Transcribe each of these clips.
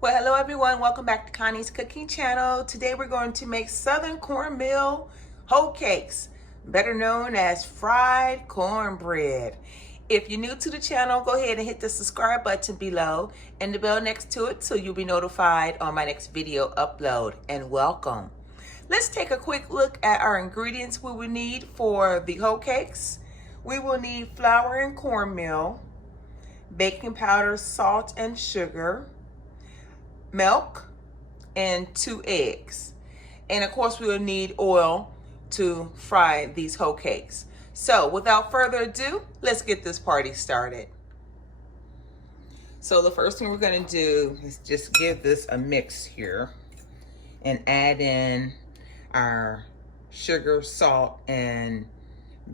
Well, hello everyone. Welcome back to Connie's cooking channel. Today we're going to make Southern cornmeal hoe cakes, better known as fried cornbread. If you're new to the channel, go ahead and hit the subscribe button below and the bell next to it so you'll be notified on my next video upload. And welcome. Let's take a quick look at our ingredients we will need for the hoe cakes. We will need flour and cornmeal, baking powder, salt and sugar, milk, and 2 eggs. And of course we will need oil to fry these hoe cakes. So without further ado, let's get this party started. So the first thing we're going to do is just give this a mix here and add in our sugar, salt, and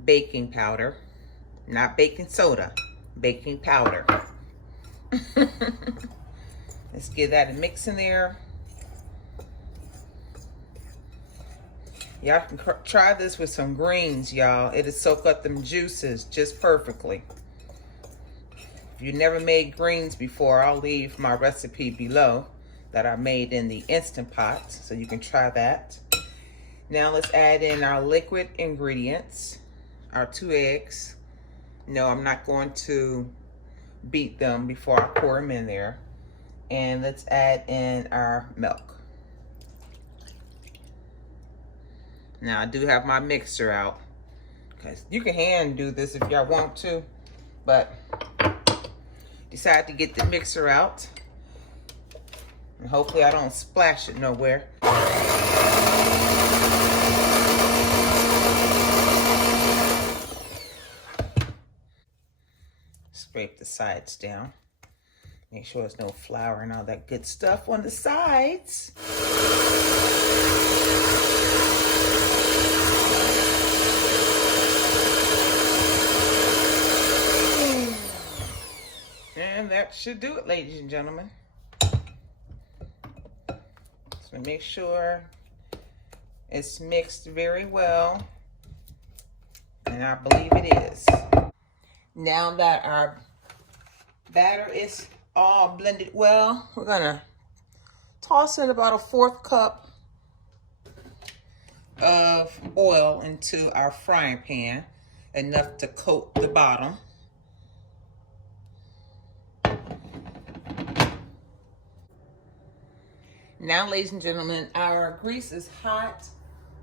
baking powder. Not baking soda, baking powder. Let's give that a mix in there. Y'all can try this with some greens, y'all. It'll soak up them juices just perfectly. If you never made greens before, I'll leave my recipe below that I made in the Instant Pot, so you can try that. Now let's add in our liquid ingredients, our 2 eggs. No, I'm not going to beat them before I pour them in there. And let's add in our milk. Now I do have my mixer out, because you can hand do this if y'all want to, but decide to get the mixer out, and hopefully I don't splash it nowhere. Scrape the sides down. Make sure there's no flour and all that good stuff on the sides. And that should do it, ladies and gentlemen. So make sure it's mixed very well. And I believe it is. Now that our batter is all blended well, we're gonna toss in about a 1/4 cup of oil into our frying pan, enough to coat the bottom. Now, ladies and gentlemen, our grease is hot.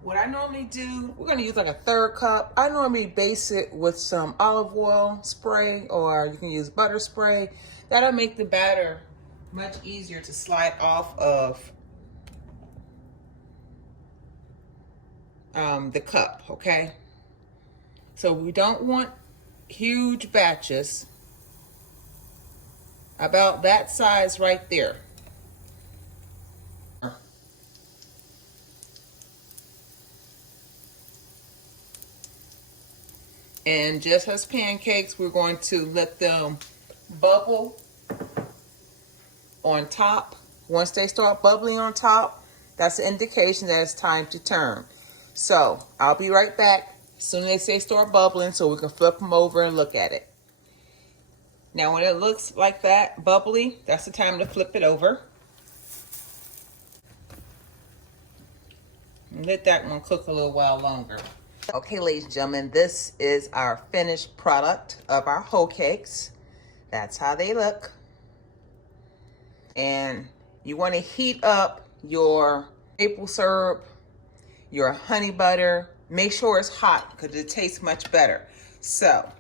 What I normally do, we're gonna use like a 1/3 cup. I normally base it with some olive oil spray, or you can use butter spray. That'll make the batter much easier to slide off of the cup, okay? So we don't want huge batches, about that size right there. And just as pancakes, we're going to let them bubble on top. Once they start bubbling on top, that's an indication that it's time to turn. So I'll be right back as soon as they start bubbling, so we can flip them over and look at it. Now when it looks like that, bubbly, that's the time to flip it over. And let that one cook a little while longer. Okay, ladies and gentlemen, this is our finished product of our hoe cakes. That's how they look. And you want to heat up your maple syrup, your honey butter. Make sure it's hot because it tastes much better. So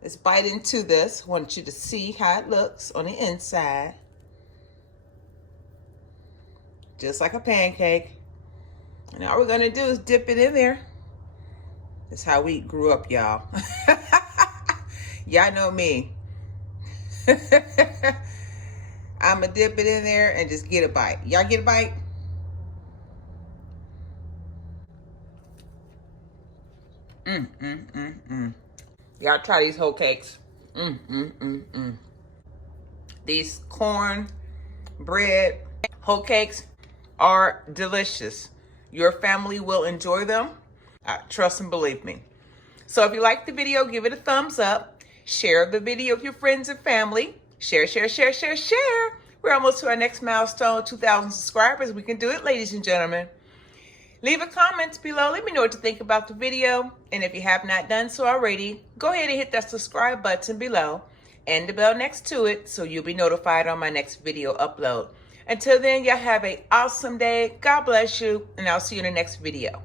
let's bite into this. I want you to see how it looks on the inside. Just like a pancake. And all we're going to do is dip it in there. That's how we grew up, y'all. Y'all know me. I'ma dip it in there and just get a bite. Y'all get a bite? Y'all try these hoe cakes. These cornbread hoe cakes are delicious. Your family will enjoy them. Trust and believe me. So if you like the video, give it a thumbs up. Share the video with your friends and family. Share, share, share, share, share. We're almost to our next milestone, 2,000 subscribers. We can do it, ladies and gentlemen. Leave a comment below. Let me know what you think about the video. And if you have not done so already, go ahead and hit that subscribe button below and the bell next to it so you'll be notified on my next video upload. Until then, y'all have an awesome day. God bless you, and I'll see you in the next video.